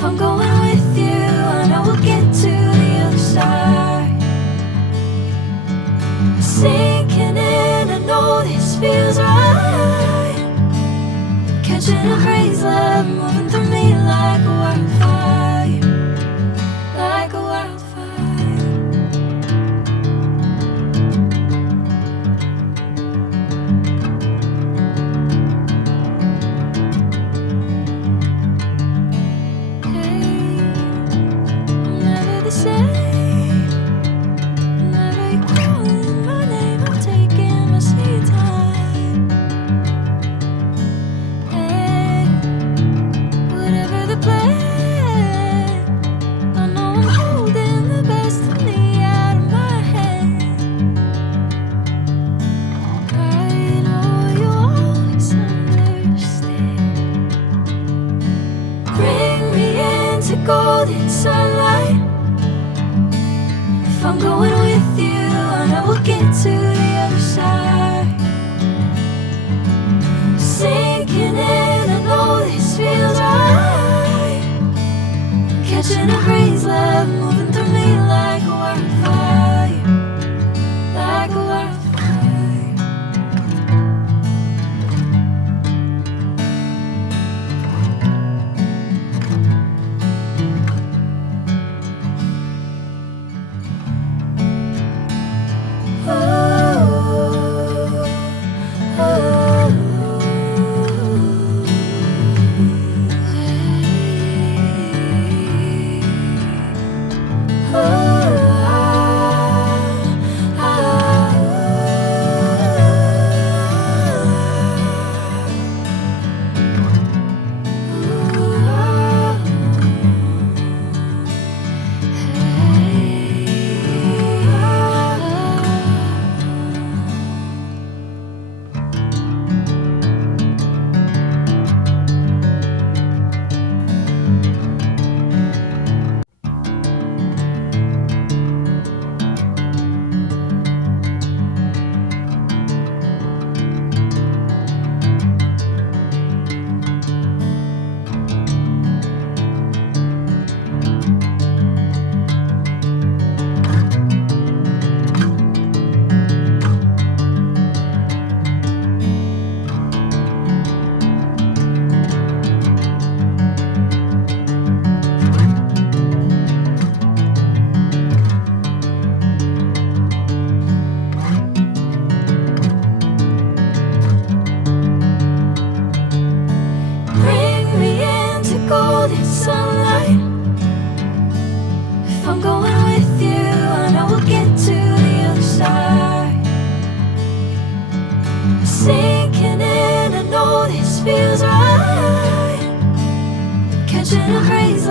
If I'm going with you, I know we'll get to the other side. Sinking in, I know this feels right. Catching a crazy love, moving through me like a wildfire, like a wildfire. Hey, I'm never the same. Whenever you're calling my name, I'm taking my sweet time. Hey, whatever the plan, I know I'm holding the best of me out of my hand. I know you'll always understand. Bring me into golden sunlight. If I'm going with you, I know we'll get to the other side. Sinking in, I know this feels right. Catching a crazy love, moving through me like a wildfire, like a wildfire. Bring me into golden sunlight. If I'm going with you, I know we'll get to the other side. Sinking in, I know this feels right. Catching a crazy